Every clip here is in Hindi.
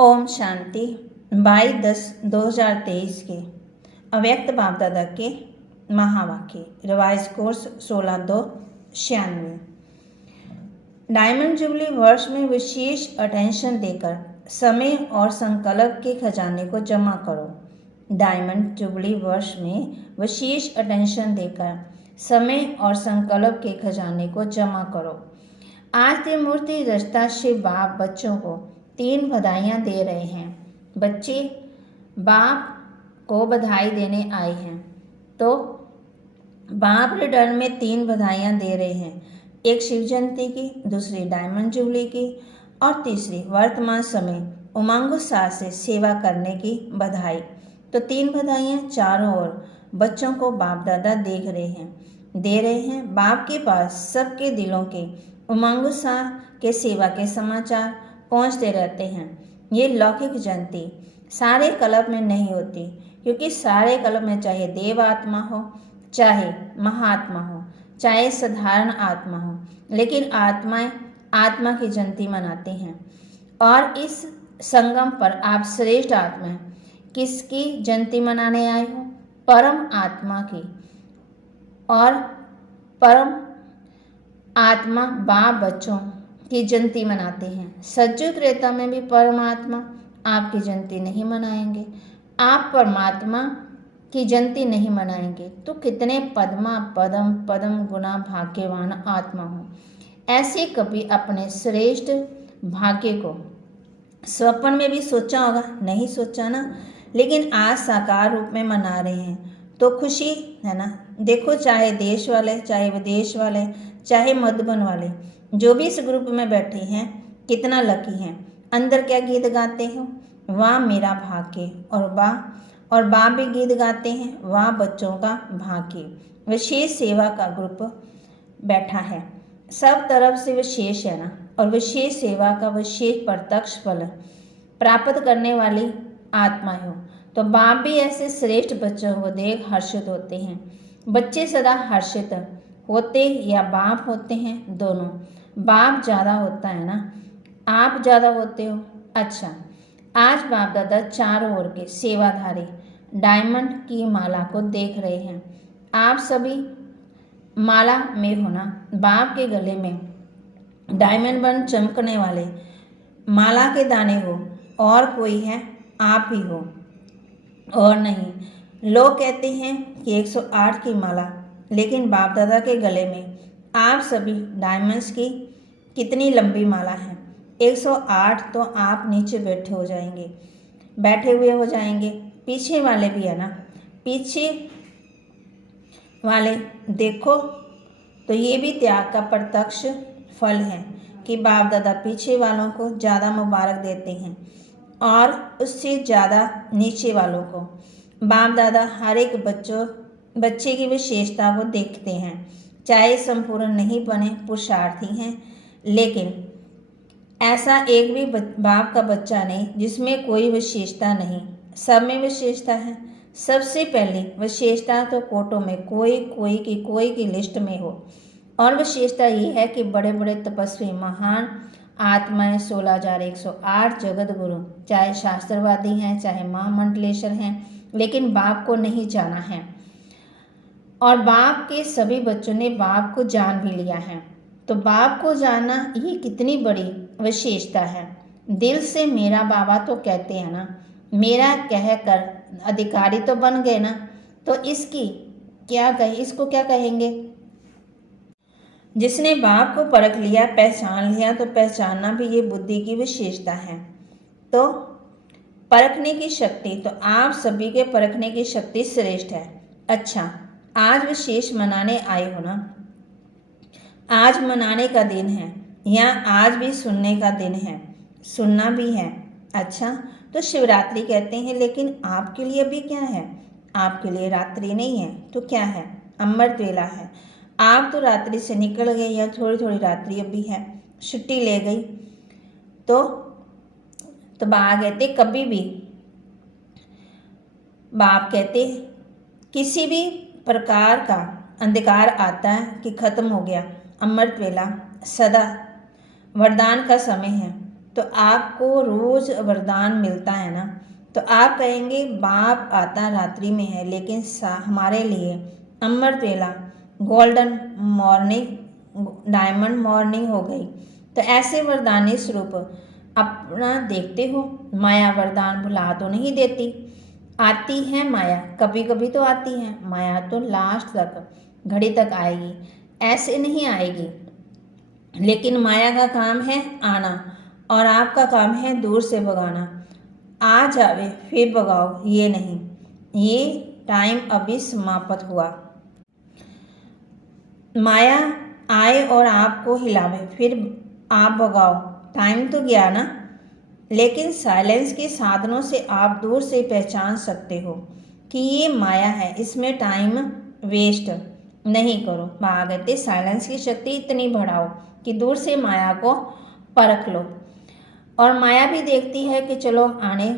ओम शांति 22/10/2023 के अव्यक्त बाप दादा के महावाक्य रिवाइज कोर्स 16/2/96। डायमंड जुबली वर्ष में विशेष अटेंशन देकर समय और संकल्प के खजाने को जमा करो। डायमंड जुबली वर्ष में विशेष अटेंशन देकर समय और संकल्प के खजाने को जमा करो। आज त्रिमूर्ति रस्ता शिव बाप बच्चों को 3 बधाइयाँ दे रहे हैं। बच्चे बाप को बधाई देने आए हैं तो बाप रिटर्न में 3 बधाइयाँ दे रहे हैं। एक शिव जयंती की, दूसरी डायमंड जुबली की और तीसरी वर्तमान समय उमंग उत्साह से सेवा करने की बधाई। तो 3 बधाइयाँ चारों ओर बच्चों को बाप दादा दे रहे हैं। बाप के पास सबके दिलों के उमंग उत्साह के सेवा के समाचार पहुंचते रहते हैं। ये लौकिक जयंती सारे कल्प में नहीं होती, क्योंकि सारे कल्प में चाहे देव आत्मा हो, चाहे महात्मा हो, चाहे साधारण आत्मा हो, लेकिन आत्माएं आत्मा की जयंती मनाते हैं। और इस संगम पर आप श्रेष्ठ आत्मा किसकी जयंती मनाने आए हो? परम आत्मा की। और परम आत्मा बाप बच्चों की जयंती मनाते हैं। सतयुग त्रेता में भी परमात्मा आपकी जयंती नहीं मनाएंगे। आप परमात्मा की जयंती नहीं मनाएंगे तो कितने पदम गुना भाग्यवान आत्मा हो। ऐसे कभी अपने श्रेष्ठ भाग्य को स्वप्न में भी सोचा होगा? नहीं सोचा ना, लेकिन आज साकार रूप में मना रहे हैं तो खुशी है ना। देखो, चाहे देश वाले, चाहे विदेश वाले, चाहे मधुबन वाले, जो भी इस ग्रुप में बैठे हैं, कितना लकी हैं। अंदर क्या गीत गाते हो? वाह मेरा भाग्य। और बाप भी गीत गाते हैं, वाह बच्चों का भाग्य। विशेष सेवा का ग्रुप बैठा है, सब तरफ से विशेष है ना। और विशेष सेवा का विशेष प्रत्यक्ष फल प्राप्त करने वाली आत्मा हो। तो बाप भी ऐसे श्रेष्ठ बच्चों को देख हर्षित होते हैं। बच्चे सदा हर्षित होते या बाप होते हैं? दोनों। बाप ज़्यादा होता है ना, आप ज़्यादा होते हो। अच्छा, आज बाप दादा चारों ओर के सेवाधारी डायमंड की माला को देख रहे हैं। आप सभी माला में हो ना। बाप के गले में डायमंड बन चमकने वाले माला के दाने हो। और कोई है? आप ही हो और नहीं। लोग कहते हैं कि 108 की माला, लेकिन बाप दादा के गले में आप सभी डायमंड्स की कितनी लंबी माला है? 108। तो आप नीचे बैठे हुए हो जाएंगे। पीछे वाले भी है ना, पीछे वाले देखो तो ये भी त्याग का प्रत्यक्ष फल है कि बाप दादा पीछे वालों को ज़्यादा मुबारक देते हैं और उससे ज़्यादा नीचे वालों को। बाप दादा हर एक बच्चे की विशेषता को देखते हैं, चाहे संपूर्ण नहीं बने, पुरुषार्थी हैं, लेकिन ऐसा एक भी बाप का बच्चा नहीं जिसमें कोई विशेषता नहीं। सब में विशेषता है। सबसे पहली विशेषता तो कोटों में कोई की लिस्ट में हो। और विशेषता ये है कि बड़े बड़े तपस्वी महान आत्माएं 16,108 जगत गुरु, चाहे शास्त्रवादी हैं, चाहे महामंडलेश्वर हैं, लेकिन बाप को नहीं जाना है। और बाप के सभी बच्चों ने बाप को जान भी लिया है। तो बाप को जानना ये कितनी बड़ी विशेषता है। दिल से मेरा बाबा तो कहते हैं ना, मेरा कह कर अधिकारी तो बन गए ना। तो इसको क्या कहेंगे? जिसने बाप को परख लिया, पहचान लिया, तो पहचानना भी ये बुद्धि की विशेषता है। तो परखने की शक्ति, तो आप सभी के परखने की शक्ति श्रेष्ठ है। अच्छा, आज विशेष मनाने आए हो ना। आज मनाने का दिन है या आज भी सुनने का दिन है, सुनना भी है। अच्छा, तो शिवरात्रि कहते हैं, लेकिन आपके लिए अभी क्या है? आपके लिए रात्रि नहीं है तो क्या है? अमृत वेला है। आप तो रात्रि से निकल गए या थोड़ी थोड़ी रात्रि अभी है, छुट्टी ले गई तो बाप कहते कभी भी, बाप कहते किसी भी प्रकार का अंधकार आता है कि खत्म हो गया, अमृत वेला सदा वरदान का समय है। तो तो आपको रोज़ वरदान मिलता है ना, तो आप कहेंगे बाप आता रात्रि में है, लेकिन हमारे लिए अमृत वेला, गोल्डन मॉर्निंग, डायमंड मॉर्निंग हो गई। तो ऐसे वरदानी स्वरूप अपना देखते हो। माया वरदान भुला तो नहीं देती, आती है माया, कभी कभी तो आती है माया, तो लास्ट तक घड़ी तक आएगी, ऐसे नहीं आएगी। लेकिन माया का काम है आना और आपका काम है दूर से भगाना। आ जावे फिर भगाओ, ये नहीं, ये टाइम अभी समाप्त हुआ। माया आए और आपको हिलावे फिर आप भगाओ, टाइम तो गया ना। लेकिन साइलेंस के साधनों से आप दूर से पहचान सकते हो कि ये माया है, इसमें टाइम वेस्ट नहीं करो। कहते साइलेंस की शक्ति इतनी बढ़ाओ कि दूर से माया को परख लो। और माया भी देखती है कि चलो आने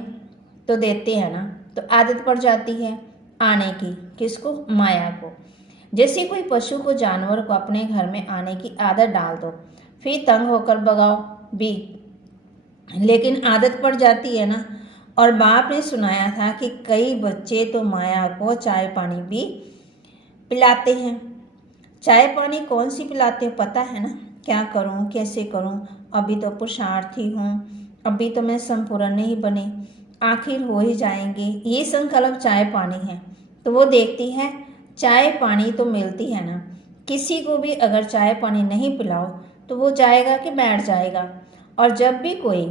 तो देते हैं ना, तो आदत पड़ जाती है आने की। किसको? माया को। जैसे कोई पशु को, जानवर को अपने घर में आने की आदत डाल दो, फिर तंग होकर भगाओ भी, लेकिन आदत पड़ जाती है ना। और बाप ने सुनाया था कि कई बच्चे तो माया को चाय पानी भी पिलाते हैं। चाय पानी कौन सी पिलाते हो पता है ना? क्या करूं, कैसे करूं, अभी तो पुरुषार्थी हूं, अभी तो मैं संपूर्ण नहीं बने, आखिर हो ही जाएंगे, ये संकल्प चाय पानी है। तो वो देखती है चाय पानी तो मिलती है ना। किसी को भी अगर चाय पानी नहीं पिलाओ तो वो जाएगा कि बैठ जाएगा। और जब भी कोई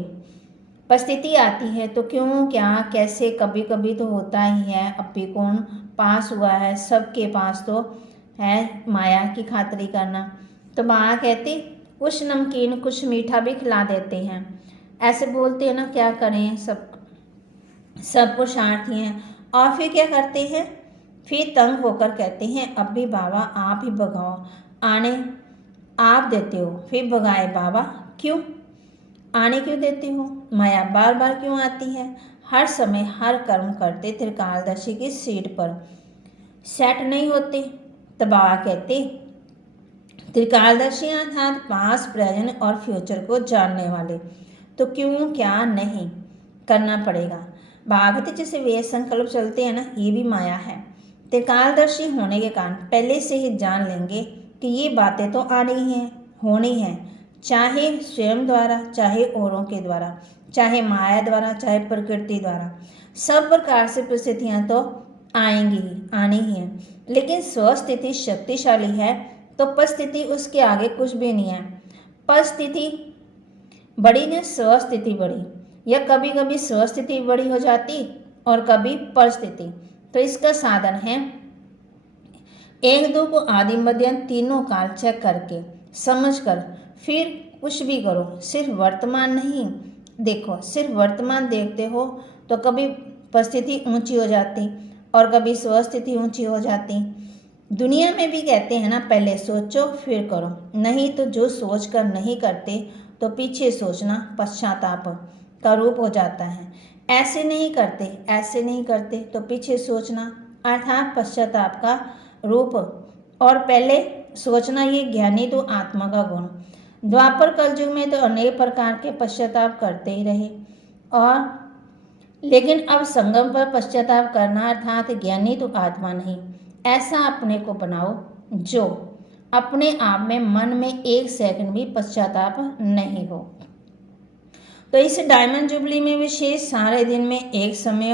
परिस्थिति आती है तो क्यों, क्या, कैसे, कभी कभी तो होता ही है। अभी कौन पास हुआ है, सबके पास तो है माया की खातिरी करना। तो माँ कहती कुछ नमकीन कुछ मीठा भी खिला देते हैं, ऐसे बोलते हैं ना, क्या करें, सब पुरुषार्थी हैं। और फिर क्या करते हैं, फिर तंग होकर कहते हैं अब भी बाबा आप ही भगाओ, आने आप देते हो, फिर भगाए बाबा। क्यों आने क्यों देते हो? माया बार बार क्यों आती है? हर समय हर कर्म करते त्रिकालदर्शी की सीट पर सेट नहीं होते। तो बाबा कहते त्रिकालदर्शी अर्थात पास, प्रेजेंट और फ्यूचर को जानने वाले, तो क्यों, क्या नहीं करना पड़ेगा। भागवत जैसे वे संकल्प चलते हैं ना, ये भी माया है। त्रिकालदर्शी होने के कारण पहले से ही जान लेंगे कि ये बातें तो आनी हैं, होनी हैं, चाहे स्वयं द्वारा, चाहे औरों के द्वारा, चाहे माया द्वारा, चाहे प्रकृति द्वारा। सब प्रकार से परिस्थितियाँ तो आएंगी ही, आनी ही है। लेकिन स्वस्थिति शक्तिशाली है तो परिस्थिति उसके आगे कुछ भी नहीं है। परिस्थिति बड़ी ने स्वस्थिति बड़ी, या कभी कभी स्वस्थिति बड़ी हो जाती और कभी परिस्थिति। तो इसका साधन है एक दो को आदि मध्य तीनों काल चेक करके समझ कर फिर कुछ भी करो, सिर्फ वर्तमान नहीं देखो। सिर्फ वर्तमान देखते हो तो कभी परिस्थिति ऊंची हो जाती और कभी स्वस्थिति ऊंची हो जाती। दुनिया में भी कहते हैं ना, पहले सोचो फिर करो, नहीं तो जो सोच कर नहीं करते तो पीछे सोचना पश्चाताप का रूप हो जाता है। ऐसे नहीं करते, ऐसे नहीं करते तो पीछे सोचना अर्थात पश्चाताप का रूप। और पहले सोचना, ये ज्ञानी तो आत्मा का गुण। द्वापर कलयुग में तो अनेक प्रकार के पश्चाताप करते ही रहे, और लेकिन अब संगम पर पश्चाताप करना अर्थात ज्ञानी तो आत्मा नहीं, ऐसा अपने को बनाओ जो अपने आप में मन में एक सेकंड भी पश्चाताप नहीं हो। तो इस डायमंड जुबली में विशेष सारे दिन में एक समय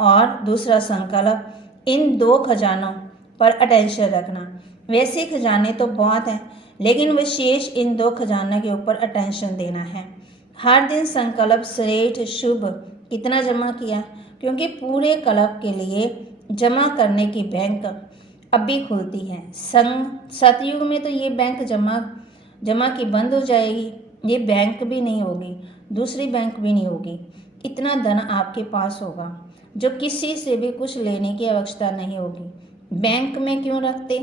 और दूसरा संकल्प, इन दो खजानों पर अटेंशन रखना। वैसे खजाने तो बहुत हैं, लेकिन विशेष इन दो खजानों के ऊपर अटेंशन देना है। हर दिन संकल्प श्रेष्ठ शुभ कितना जमा किया, क्योंकि पूरे कल्प के लिए जमा करने की बैंक अभी खुलती है। सतयुग में तो ये बैंक जमा की बंद हो जाएगी, ये बैंक भी नहीं होगी, दूसरी बैंक भी नहीं होगी। इतना धन आपके पास होगा जो किसी से भी कुछ लेने की आवश्यकता नहीं होगी। बैंक में क्यों रखते?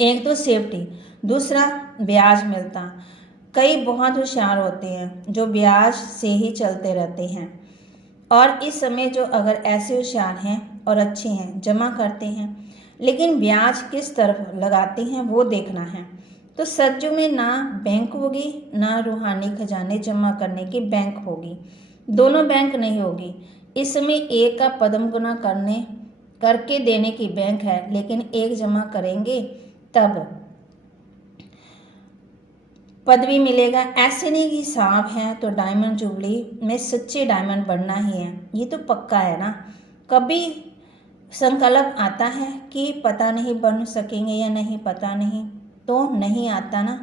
एक तो सेफ्टी, दूसरा ब्याज मिलता। कई बहुत होशियार होते हैं जो ब्याज से ही चलते रहते हैं, और इस समय जो अगर ऐसे होशियार हैं और अच्छे हैं, जमा करते हैं, लेकिन ब्याज किस तरफ लगाते हैं वो देखना है। तो सज्जू में ना बैंक होगी ना रूहानी खजाने जमा करने की बैंक होगी, दोनों बैंक नहीं होगी। इसमें एक का पदम गुना करके देने की बैंक है, लेकिन एक जमा करेंगे तब पदवी मिलेगा। ऐसे नहीं कि सांप है तो डायमंड जुबली में सच्चे डायमंड बनना ही है, ये तो पक्का है ना। कभी संकल्प आता है कि पता नहीं बन सकेंगे या नहीं, पता नहीं तो नहीं आता ना।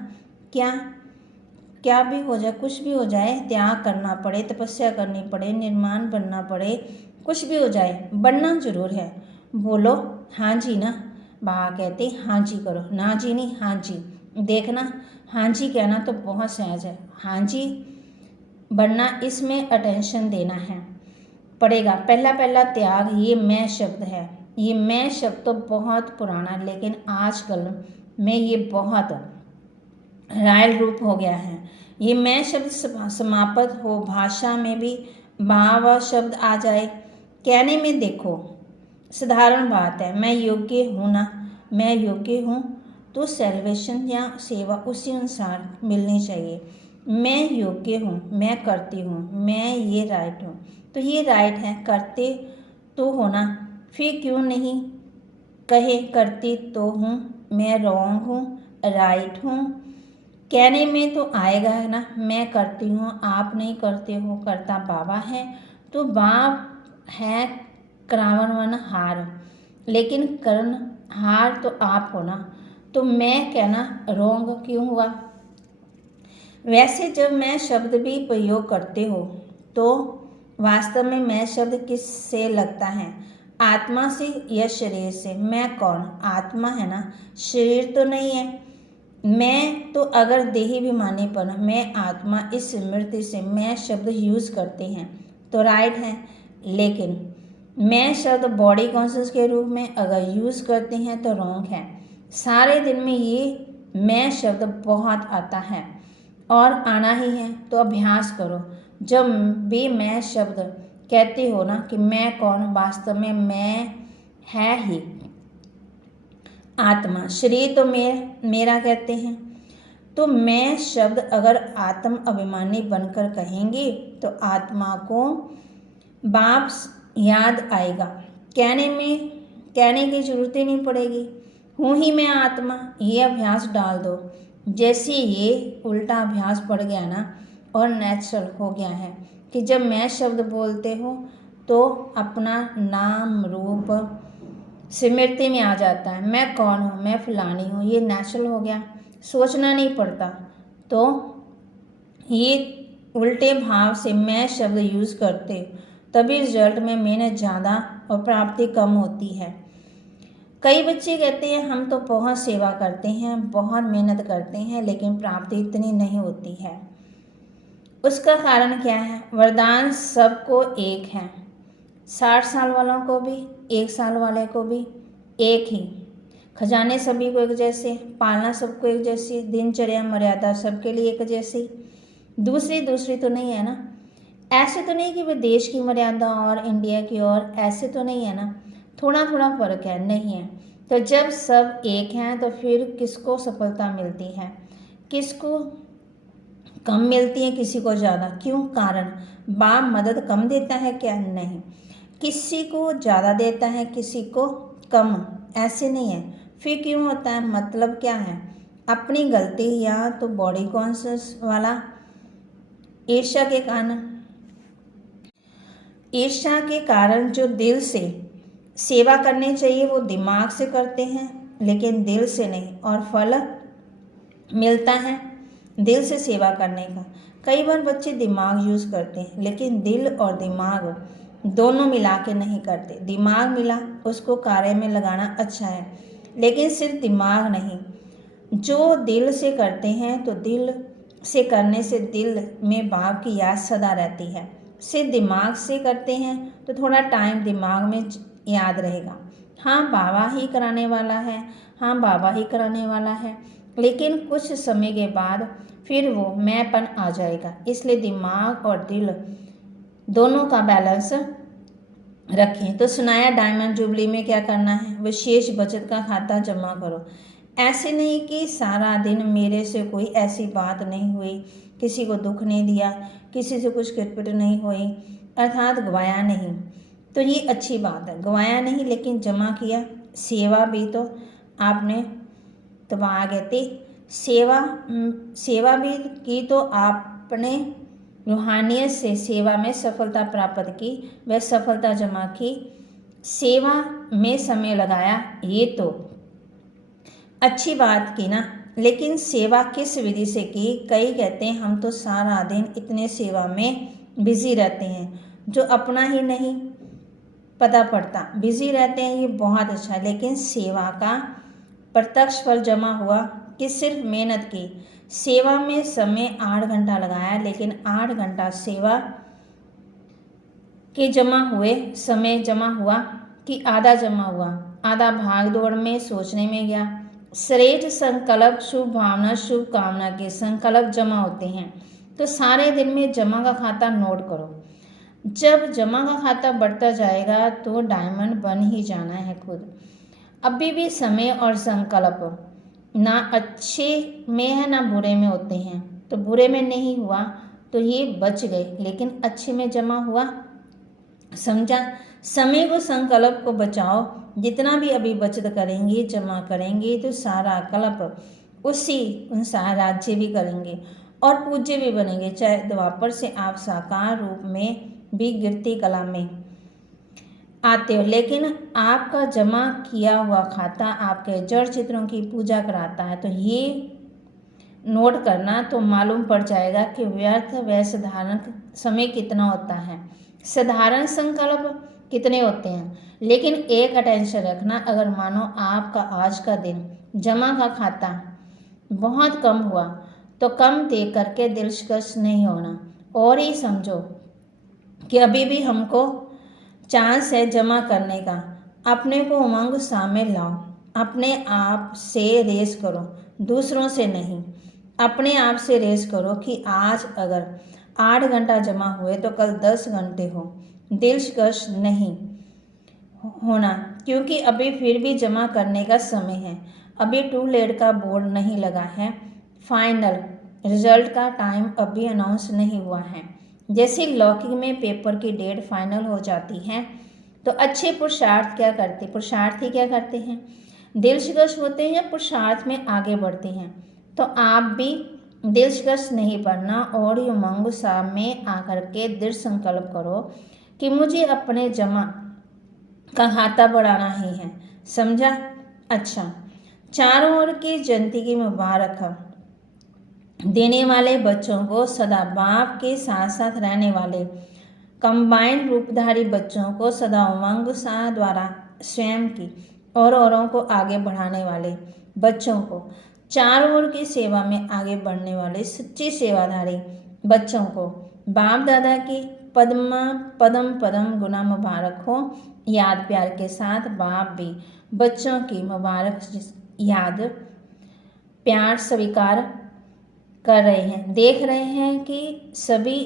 क्या भी हो जाए, कुछ भी हो जाए, त्याग करना पड़े, तपस्या करनी पड़े, निर्माण बनना पड़े, कुछ भी हो जाए, बनना जरूर है। बोलो हाँ जी ना। बाबा कहते हाँ जी करो, ना जी नहीं, हाँ जी। देखना हाँ जी कहना तो बहुत सहज है, हाँ जी बनना इसमें अटेंशन देना है पड़ेगा। पहला त्याग ये मैं शब्द है। ये मैं शब्द तो बहुत पुराना, लेकिन आजकल में ये बहुत रायल रूप हो गया है। ये मैं शब्द समाप्त हो, भाषा में भी भाव शब्द आ जाए, कहने में देखो साधारण बात है, मैं योग्य हूँ ना, मैं योग्य हूँ तो सेल्वेशन या सेवा उसी अनुसार मिलनी चाहिए। मैं योग्य हूँ, मैं करती हूँ, मैं ये राइट हूँ, तो ये राइट है, करते तो हो ना, फिर क्यों नहीं कहे करती तो हूँ, मैं रॉन्ग हूँ, राइट हूँ, कहने में तो आएगा है ना। मैं करती हूँ, आप नहीं करते हो, करता बाबा है, तो बाप है करावन हार, लेकिन करण हार तो आप हो ना, तो मैं कहना रोंग क्यों हुआ। वैसे जब मैं शब्द भी प्रयोग करते हो तो वास्तव में मैं शब्द किस से लगता है, आत्मा से या शरीर से। मैं कौन, आत्मा है ना, शरीर तो नहीं है। मैं तो अगर देही विमानी पर मैं आत्मा, इस स्मृति से मैं शब्द यूज़ करते हैं तो राइट है, लेकिन मैं शब्द बॉडी कॉन्शियस के रूप में अगर यूज़ करते हैं तो रॉन्ग है। सारे दिन में ये मैं शब्द बहुत आता है और आना ही है, तो अभ्यास करो। जब भी मैं शब्द कहते हो ना कि मैं कौन, वास्तव में मैं है ही आत्मा, शरीर तो मेरा कहते हैं। तो मैं शब्द अगर आत्म अभिमानी बनकर कहेंगे तो आत्मा को बाप याद आएगा, कहने की जरूरत ही नहीं पड़ेगी, हूँ ही मैं आत्मा। ये अभ्यास डाल दो। जैसे ये उल्टा अभ्यास पड़ गया ना और नेचुरल हो गया है कि जब मैं शब्द बोलते हो तो अपना नाम रूप स्मृति में आ जाता है, मैं कौन हूँ, मैं फलानी हूँ, ये नेचुरल हो गया, सोचना नहीं पड़ता। तो ये उल्टे भाव से मैं शब्द यूज़ करते तभी रिजल्ट में मेहनत ज़्यादा और प्राप्ति कम होती है। कई बच्चे कहते हैं हम तो बहुत सेवा करते हैं, बहुत मेहनत करते हैं, लेकिन प्राप्ति इतनी नहीं होती है। उसका कारण क्या है, वरदान सबको एक है, 60 साल वालों को भी, 1 साल वाले को भी एक ही, खजाने सभी को एक जैसे, पालना सबको एक जैसी, दिनचर्या मर्यादा सबके लिए एक जैसी, दूसरी तो नहीं है ना। ऐसे तो नहीं कि विदेश की मर्यादा और इंडिया की और, ऐसे तो नहीं है ना, थोड़ा थोड़ा फर्क है, नहीं है। तो जब सब एक हैं तो फिर किसको सफलता मिलती है, किसको कम मिलती है, किसी को ज़्यादा, क्यों, कारण बाप मदद कम देता है क्या, नहीं, किसी को ज़्यादा देता है, किसी को कम, ऐसे नहीं है। फिर क्यों होता है, मतलब क्या है, अपनी गलती या तो बॉडी कॉन्शियस वाला ईर्ष्या के कारण जो दिल से सेवा करनी चाहिए वो दिमाग से करते हैं, लेकिन दिल से नहीं, और फल मिलता है दिल से सेवा करने का। कई बार बच्चे दिमाग यूज़ करते हैं, लेकिन दिल और दिमाग दोनों मिला के नहीं करते। दिमाग मिला उसको कार्य में लगाना अच्छा है, लेकिन सिर्फ दिमाग नहीं, जो दिल से करते हैं तो दिल से करने से दिल में बाप की याद सदा रहती है। सिर्फ दिमाग से करते हैं तो थोड़ा टाइम दिमाग में याद रहेगा, हाँ बाबा ही कराने वाला है, हाँ बाबा ही कराने वाला है, लेकिन कुछ समय के बाद फिर वो मैंपन आ जाएगा। इसलिए दिमाग और दिल दोनों का बैलेंस रखें। तो सुनाया डायमंड जुबली में क्या करना है, विशेष बचत का खाता जमा करो। ऐसे नहीं कि सारा दिन मेरे से कोई ऐसी बात नहीं हुई, किसी को दुख नहीं दिया, किसी से कुछ किटपिट नहीं हुई, अर्थात गवाया नहीं। तो ये अच्छी बात है, गवाया नहीं लेकिन जमा किया। सेवा भी तो आपने तवागति सेवा भी की तो आपने रूहानियत से सेवा में सफलता प्राप्त की, वह सफलता जमा की, सेवा में समय लगाया, ये तो अच्छी बात की ना। लेकिन सेवा किस विधि से की? कई कहते हैं हम तो सारा दिन इतने सेवा में बिजी रहते हैं जो अपना ही नहीं पता पड़ता। बिजी रहते हैं, ये बहुत अच्छा है, लेकिन सेवा का प्रत्यक्ष फल जमा हुआ कि सिर्फ मेहनत की। सेवा में समय 8 घंटा लगाया, लेकिन 8 घंटा सेवा के जमा हुए समय जमा हुआ कि आधा जमा हुआ, आधा भाग दौड़ में सोचने में गया। श्रेष्ठ संकल्प, शुभ भावना, शुभ कामना के संकल्प जमा होते हैं। तो सारे दिन में जमा का खाता नोट करो। जब जमा का खाता बढ़ता जाएगा तो डायमंड बन ही जाना है खुद। अभी भी समय और संकल्प ना अच्छे में है ना बुरे में होते हैं। तो बुरे में नहीं हुआ तो ये बच गए, लेकिन अच्छे में जमा हुआ। समझा? समय को, संकल्प को बचाओ। जितना भी अभी बचत करेंगे, जमा करेंगे, तो सारा कल्प उसी अनुसार राज्य भी करेंगे और पूज्य भी बनेंगे। चाहे द्वापर से आप साकार रूप में भी गिरती कला में आते हो, लेकिन आपका जमा किया हुआ खाता आपके जड़ चित्रों की पूजा कराता है। तो ये नोट करना तो मालूम पड़ जाएगा कि व्यर्थ व साधारण समय कितना होता है, साधारण संकल्प कितने होते हैं। लेकिन एक अटेंशन रखना, अगर मानो आपका आज का दिन जमा का खाता बहुत कम हुआ तो कम देख करके दिलकश नहीं होना, और ही समझो कि अभी भी हमको चांस है जमा करने का। अपने को उमंग शामिल लाओ, अपने आप से रेस करो, दूसरों से नहीं। अपने आप से रेस करो कि आज अगर 8 घंटा जमा हुए तो कल 10 घंटे हो। दिलकश नहीं होना, क्योंकि अभी फिर भी जमा करने का समय है। अभी टू लेट का बोर्ड नहीं लगा है, फाइनल रिजल्ट का टाइम अभी अनाउंस नहीं हुआ है। जैसे लौकिक में पेपर की डेट फाइनल हो जाती है तो अच्छे पुरुषार्थी क्या करते हैं? दिलकश होते हैं या पुरुषार्थ में आगे बढ़ते हैं। तो आप भी दिलकश नहीं पड़ना और उमंग साहब में आकर के दृढ़ संकल्प करो कि मुझे अपने जमा का खाता बढ़ाना ही है। समझा? अच्छा, चारों ओर की जयंती की मुबारक देने वाले बच्चों को, सदा बाप के साथ साथ रहने वाले कंबाइंड रूपधारी बच्चों को, सदा उमंग शाह द्वारा स्वयं की और औरों को आगे बढ़ाने वाले बच्चों को, चारों ओर की सेवा में आगे बढ़ने वाले सच्ची सेवाधारी बच्चों को बाप दादा की पदम गुना मुबारक हो। याद प्यार के साथ बाप भी बच्चों की मुबारक याद प्यार स्वीकार कर रहे हैं। देख रहे हैं कि सभी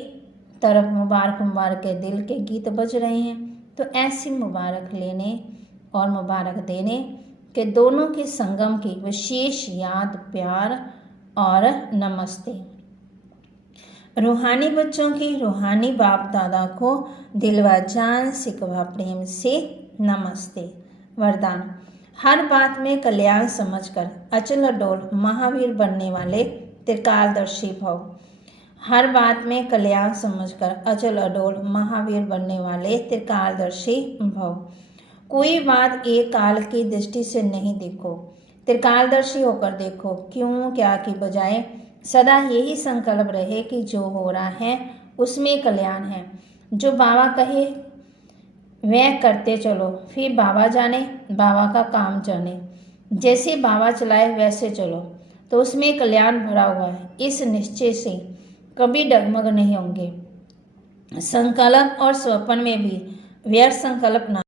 तरफ मुबारक के दिल के गीत बज रहे हैं। तो ऐसी मुबारक लेने और मुबारक देने के दोनों के संगम की विशेष याद प्यार और नमस्ते। रूहानी बच्चों की रूहानी बाप दादा को दिलवा जान सिकवा प्रेम से नमस्ते। वरदान: हर बात में कल्याण समझकर अचल अडोल महावीर बनने वाले त्रिकालदर्शी भव। हर बात में कल्याण समझकर अचल अडोल महावीर बनने वाले त्रिकालदर्शी भव। कोई बात एक काल की दृष्टि से नहीं देखो, त्रिकालदर्शी होकर देखो। क्यों क्या की बजाय सदा यही संकल्प रहे कि जो हो रहा है उसमें कल्याण है। जो बाबा कहे वह करते चलो, फिर बाबा जाने, बाबा का काम जाने। जैसे बाबा चलाए वैसे चलो तो उसमें कल्याण भरा हुआ है। इस निश्चय से कभी डगमग नहीं होंगे। संकल्प और स्वप्न में भी व्यर्थ संकल्प ना